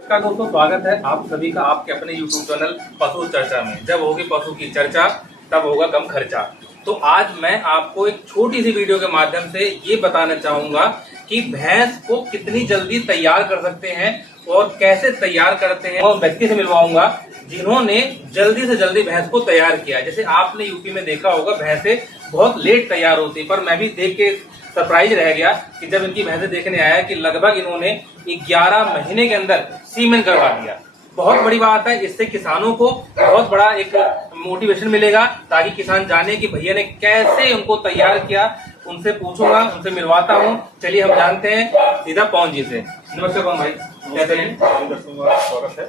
नमस्कार दोस्तों, स्वागत है आप सभी का आपके अपने YouTube चैनल पशु चर्चा में। जब होगी पशु की चर्चा तब होगा कम खर्चा। तो आज मैं आपको एक छोटी सी वीडियो के माध्यम से ये बताना चाहूंगा कि भैंस को कितनी जल्दी तैयार कर सकते हैं और कैसे तैयार करते हैं। और व्यक्ति से मिलवाऊंगा जिन्होंने जल्दी से जल्दी भैंस को तैयार किया। जैसे आपने यूपी में देखा होगा भैंसें बहुत लेट तैयार होती, पर मैं भी देख के सरप्राइज रह गया कि जब इनकी भैंसें देखने आया कि लगभग इन्होंने 11 महीने के अंदर सीमेन करवा दिया। बहुत बड़ी बात है, इससे किसानों को बहुत बड़ा एक मोटिवेशन मिलेगा ताकि किसान जाने कि भैया ने कैसे उनको तैयार किया। उनसे पूछूंगा, उनसे मिलवाता हूँ। चलिए हम जानते हैं सीधा पवन जी से। नमस्ते पवन भाई, कैसे हैं? स्वागत है।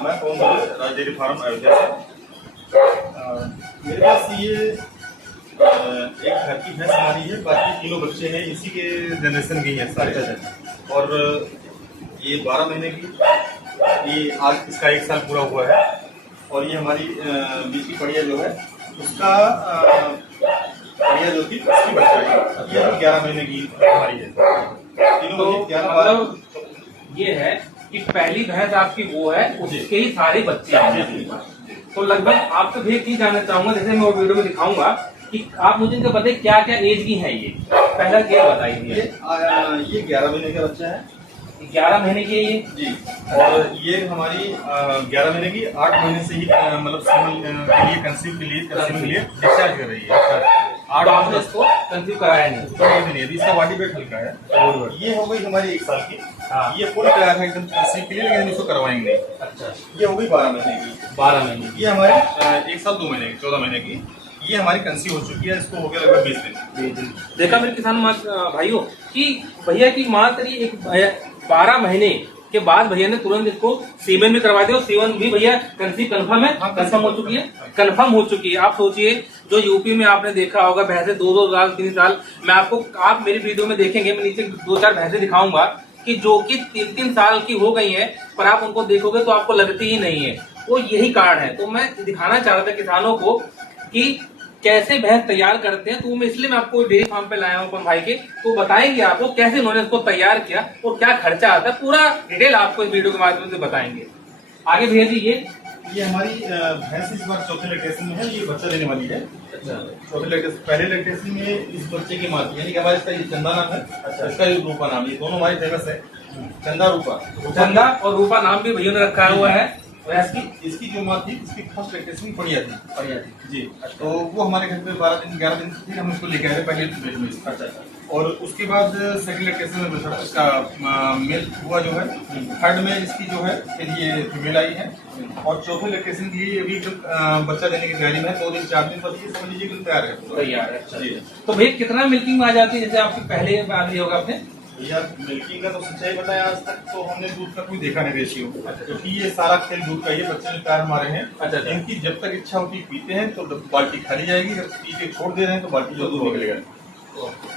मैं पवन राज डेयरी फार्म अयोध्या से। मेरे पास ये एक घर की भैंस हमारी है, बाकी तीनों बच्चे हैं, इसी के जनरेशन की है सारे। और ये 12 महीने की, ये आज इसका 1 साल पूरा हुआ है। और ये हमारी बीच की पड़िया जो है उसका पड़िया जो थी उसकी बच्चा है, ये 11 महीने की हमारी है। तीनों तो 11 ये है कि पहली भैंस आपकी वो है, उसके ही सारे बच्चे हैं। तो लगभग आपसे भी एक चीज जानना चाहूंगा, जैसे मैं वो वीडियो में दिखाऊंगा कि आप मुझे इनका बताइए क्या क्या एज की है। ये पहला क्या बताइए। ये 11 महीने का बच्चा है। 11 महीने की है ये जी। और ये हमारी 11 महीने की 8 महीने से ही मतलब सीमन के लिए कंसीव के लिए डिस्चार्ज कर रही है। 8 आपने इसको कंसीव कराया नहीं? तो ये भी नहीं, अभी इसका बॉडी वेट हल्का है। ये हो गई हमारी 1 साल की। हाँ। ये फुल तैयार है एकदम कंसीव के लिए, लेकिन इसको करवाएंगे। अच्छा, ये हो गई 12 महीने की। 12 महीने की। ये हमारी 1 साल 2 महीने की, 14 महीने की। ये हमारी कंसीव हो चुकी है, इसको हो गया लगभग 20 दिन। देखा मेरे किसान भाइयों कि भैया की मात्र एक 12 महीने के बाद भैया ने तुरंत इसको सीमेन भी करवा दिया। और सीमेन भी भैया कंसीव कंफर्म है, कंफर्म हो चुकी है, कंफर्म हो चुकी है। आप सोचिए, जो यूपी में आपने देखा होगा भैंसे 2-2 साल 3 साल, मैं आपको आप मेरी वीडियो में देखेंगे, मैं नीचे 2-4 भैंसे दिखाऊंगा कि जो कि 3-3 साल की हो गई है, पर आप उनको देखोगे तो आपको लगती ही नहीं है। वो यही कारण है। तो मैं दिखाना चाह रहा था किसानों को कि कैसे भैंस तैयार करते हैं। तो मैं इसलिए मैं आपको डेयरी फार्म पे लाया हूँ अपन भाई के, तो बताएंगे आपको कैसे उन्होंने इसको तैयार किया और क्या खर्चा आता है। पूरा डिटेल आपको इस वीडियो के माध्यम से बताएंगे। आगे भैया जी, ये हमारी भैंस इस बार चौथे लैक्टेशन में है, ये बच्चा देने वाली है। अच्छा, चौथे लैक्टेशन, पहले लैक्टेशन में इस बच्चे की माँ थी, यानी कि हमारे इसका ये चंदा नाम है। अच्छा। इसका ये रूपा नाम, ये दोनों हमारी फेमस है। चंदा रूपा, चंदा और रूपा नाम भी भैया ने रखा हुआ है। इसकी जो माँ थी, इसकी फर्स्ट लैक्टेशन बढ़िया थी जी। तो वो हमारे घर पे 12 दिन 11 दिन फिर हम इसको लेके आए थे पहले पेट में। अच्छा। और उसके बाद सेकंड लैक्टेशन में इसका मेल हुआ जो है। थर्ड में इसकी जो है फिर ये फीमेल आई है। और चौथे लैक्टेशन के लिए अभी बच्चा देने की तैयारी में है। 2 दिन 4 दिन बस ये समझ लीजिए कि तैयार है। अच्छा जी। तो भैया कितना मिल्किंग में आ जाती है, जैसे आपकी पहले बात लिया होगा आपने? यार मिल्किंग का तो सच्चाई बताया, आज तक तो हमने दूध का कोई देखा नहीं रेशियो। क्योंकि ये सारा खेल दूध का ही, बच्चे जो पैर हमारे हैं। अच्छा। इनकी जब तक इच्छा होती है पीते हैं तो बाल्टी खाली जाएगी, जब पी के छोड़ दे रहे हैं तो बाल्टी जो दूध निकलेगा।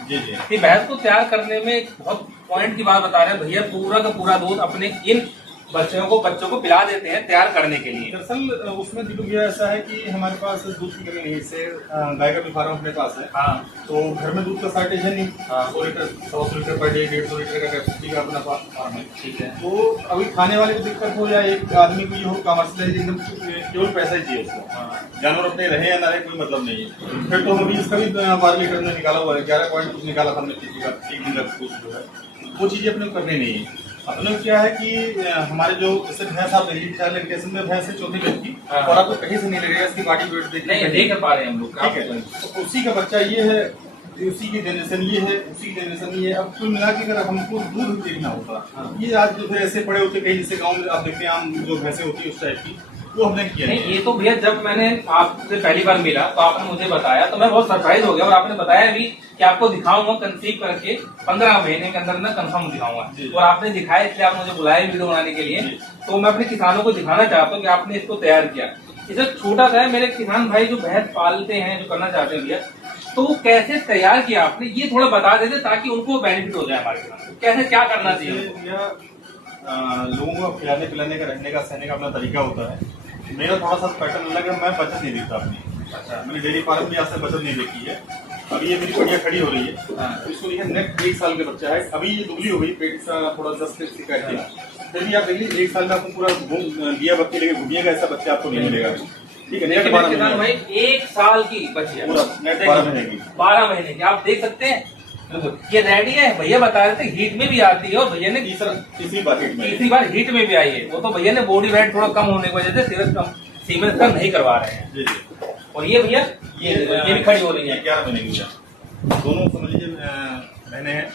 जी जी। ये भैंस को तैयार करने में एक बहुत पॉइंट की बात बता रहे हैं भैया, पूरा का पूरा दूध अपने इन बच्चों को पिला देते हैं तैयार करने के लिए। दरअसल उसमें दिलू भैया ऐसा है कि हमारे पास दूध की कमी नहीं है, इससे गाय का भी फार्म अपने पास है। हाँ। तो घर में दूध का शॉर्टेज है नहीं। 100 litre 100 litre per day, 150 litre का कैपेसिटी का अपना फार्म है। ठीक है। तो अभी खाने वाले को दिक्कत हो या एक आदमी को ये हो कमर्शियलाइज एकदम केवल पैसा ही चाहिए उसको। जानवर अपने रहे या ना रहे कोई मतलब नहीं है। फिर तो अभी इसका भी 12 लीटर में निकाला हुआ है, 11 पॉइंट कुछ निकाला था हमने एक दिन का दूध जो है। वो चीजें अपने को करनी नहीं है। अपने क्या है कि हमारे जो जैसे भैंस आप देखिए 4 लैक्टेशन में भैंस है चौथी वेट की। और आपको कहीं से नहीं लगेगा इसकी बॉडी वेट देख पा रहे हैं हम लोग। ठीक है। तो उसी का बच्चा ये है, उसी की जनरेशन ये है, उसी की जनरेशन ये है। अब कुल मिला के अगर हमको दूध देखना होता, ये आज जो ऐसे पड़े होते कहीं जैसे गाँव में आप देखते हैं आम जो भैंसे होती है उस टाइप की, वो हमने किया नहीं। ये तो भैया जब मैंने आपसे पहली बार मिला तो आपने मुझे बताया तो मैं बहुत सरप्राइज हो गया। और आपने बताया भी कि आपको दिखाऊंगा कंसीव करके 15 महीने के अंदर मैं कंफर्म दिखाऊंगा। और आपने दिखाया, इसलिए आप मुझे बुलाए वीडियो बनाने के लिए। तो मैं अपने किसानों को दिखाना चाहता हूँ कि आपने इसको तैयार किया। इसे छोटा सा है, मेरे किसान भाई जो भैंस पालते हैं, जो करना चाहते हैं भैया, तो वो कैसे तैयार किया आपने, ये थोड़ा बता देते ताकि उनको बेनिफिट हो जाए हमारे किसान। कैसे क्या करना चाहिए? लोगों को खिलाने पिलाने का, रहने का, सहने का अपना तरीका होता है। मेरा थोड़ा सा पैटर्न अलग है, मैं बचत नहीं देखता अपनी। अच्छा। मैंने डेयरी फार्म भी आज तक बचत नहीं देखी है। अभी ये मेरी बढ़िया खड़ी हो रही है। इसको देखिए नेक्स्ट 1 साल का बच्चा है। अभी ये दुबली हो गई, पेट सा थोड़ा 10 से काट दिया। चलिए आप देखिए 1 साल में आपको पूरा दिया बत्ती लेके घूमिएगा, ऐसा बच्चा आपको नहीं मिलेगा। ठीक है, देखिए मेरे किसान भाई 1 साल की बच्ची है, 12 महीने की, 12 महीने की, आप देख सकते हैं ये रेडी है। भैया बता रहे थे हीट में भी आती है, और भैया ने तीसरी बार हीट में भी आई है। वो तो भैया ने बॉडी वेट थोड़ा कम होने की वजह से सीमेंस कम नहीं करवा रहे हैं। जी जी। और ये भैया ये भी खड़ी हो रही है 11 महीने की, दोनों समझ लीजिए बहने हैं,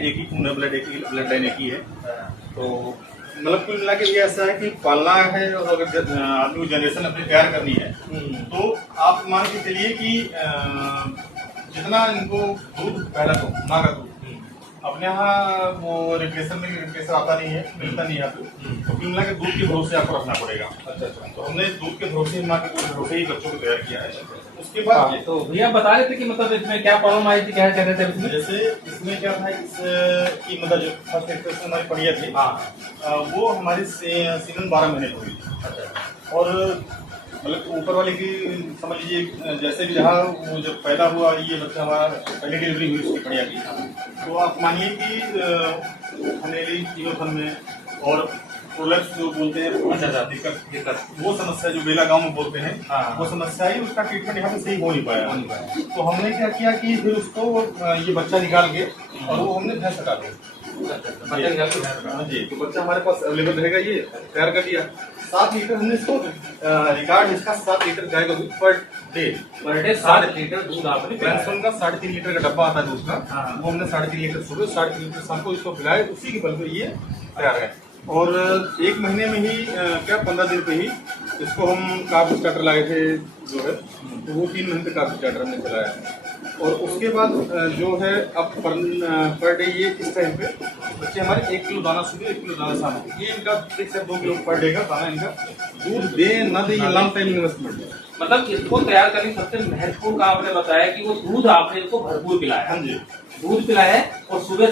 एक ही खून ब्लड, एक ही ब्लड लाइन एक ही है। तो मतलब कुल मिला के ये ऐसा है कि पालना है, और अगर आदमी को जनरेशन अपनी तैयार करनी है तो आप मान के चलिए कि जितना इनको दूध, पहला तो माँ का दूध अपने यहाँ वो रिप्लेसर में रिप्लेसर आता नहीं है, मिलता नहीं है, तो कुल मिला के दूध के भरोसे आपको रखना पड़ेगा। अच्छा, तो हमने दूध के भरोसे, माँ के भरोसे ही बच्चों को तैयार किया है। उसके बाद तो भैया बता रहे थे कि मतलब इसमें क्या प्रॉब्लम आई थी, क्या कह रहे थे इसमें? जैसे इसमें क्या था, इसकी मतलब जो फर्स्ट एक्सप्रेशन हमारी पड़िया थी, वो हमारी सीजन 12 महीने की हुई। और मतलब ऊपर वाले की समझ लीजिए जैसे भी रहा, वो जब पैदा हुआ ये बच्चा हमारा पहली डिलीवरी हुई उसकी पड़िया की, तो आप मानिए कि हमने टीनोफन में और प्रोलेप्स जो बोलते हैं दिक्कत, वो समस्या जो बेला गांव में बोलते हैं, वो समस्या ही उसका ट्रीटमेंट यहाँ पे सही हो नहीं पाया। तो हमने क्या किया कि फिर उसको ये बच्चा निकाल के और वो हमने भैंस हटा दिया। जी, तो बच्चा हमारे पास अवेलेबल रहेगा, ये तैयार कर दिया। 7 लीटर हमने इसको रिकॉर्ड इसका 7 लीटर गाय का दूध पर डे 7 लीटर दूध आपने ट्रांसफॉर्म का 3.5 लीटर का डब्बा आता है दूध का, वो हमने 3.5 लीटर सुबह, 3.5 लीटर शाम को इसको पिलाए, उसी के बल पे ये तैयार है। और 1 महीने में ही क्या 15 दिन पे ही इसको हम कार्ब स्टार्टर लाए थे जो है, तो वो 3 महीने तक कार्ब स्टार्टर हमने चलाया। और उसके बाद जो है अब पर डे ये इस टाइम पे बच्चे हमारे 1 किलो दाना सुबह, 1 किलो दाना शाम को, ये इनका 1 से 2 किलो पर डे का दाना इनका दूध दे ना दे, ये लॉन्ग टाइम इन्वेस्टमेंट है। मतलब इसको तैयार करने की सबसे महत्वपूर्ण काम आपने बताया कि वो दूध आपने इसको भरपूर पिलाया। हाँ जी, दूध पिलाया और सुबह